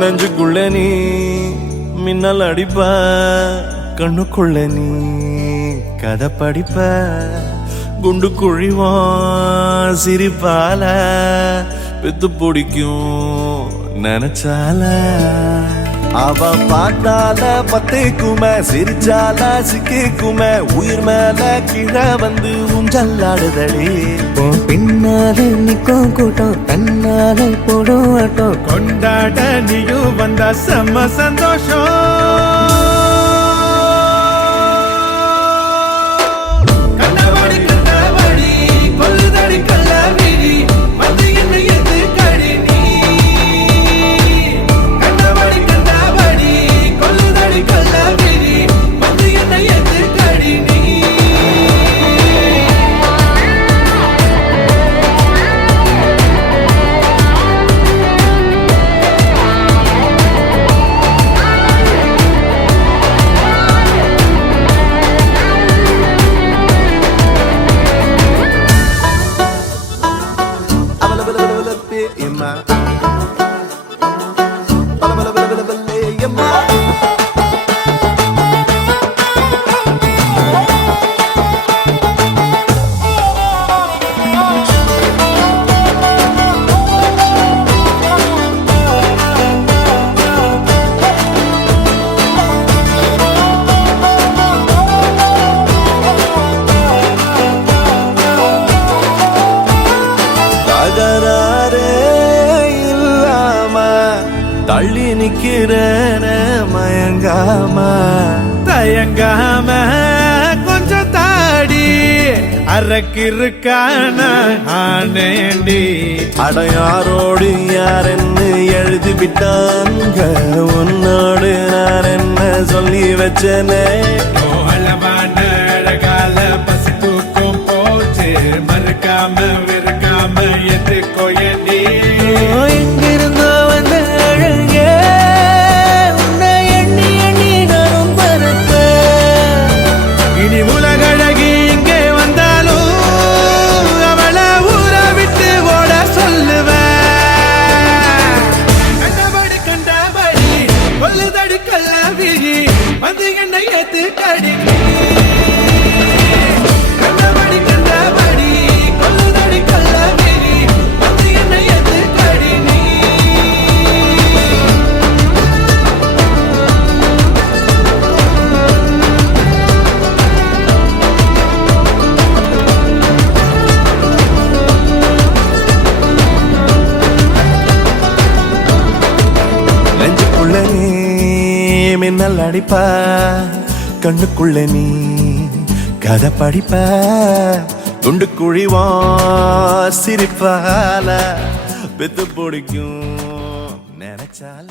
நெஞ்சுக்குள்ள நீ மின்னல் அடிப்ப கண்ணுக்குள்ள நீ கதை படிப்ப குண்டு குழிவான் சிரிப்பால பித்து பிடிக்கும் நினைச்சால. அவ பாட்டால பத்துக்குமே சிரிச்சால சிக்கிக்குமே உயிர் மேல கீழே வந்து ஊஞ்சல்லாடுதடி உன் பின்னால நிக்கும் கூட்டம் தன்னால போடும் ஆட்டம். கொண்டாட நீயும் வந்தா செம்ம சந்தோஷம். தகராறே தள்ளி நிக்கிறேன மயங்காம தயங்காம கொஞ்சம் தாடி. அரக்கிருக்கான ஆனேண்டி. அடையாரோடு யாரென்னு எழுதி விட்டாங்க? உன்னோடு நான் என்ன சொல்லி வச்சனே? அழகால பசி தூக்கம் போச்சு. மறுக்காம வந்து என்னை ஏத்து கடிக்கு. மின்னல் அடிப்ப கண்ணுக்குள்ள நீ கதை படிப்ப துண்டு குழிவா சிரிப்பால பித்து பிடிக்கும் நினைச்சால.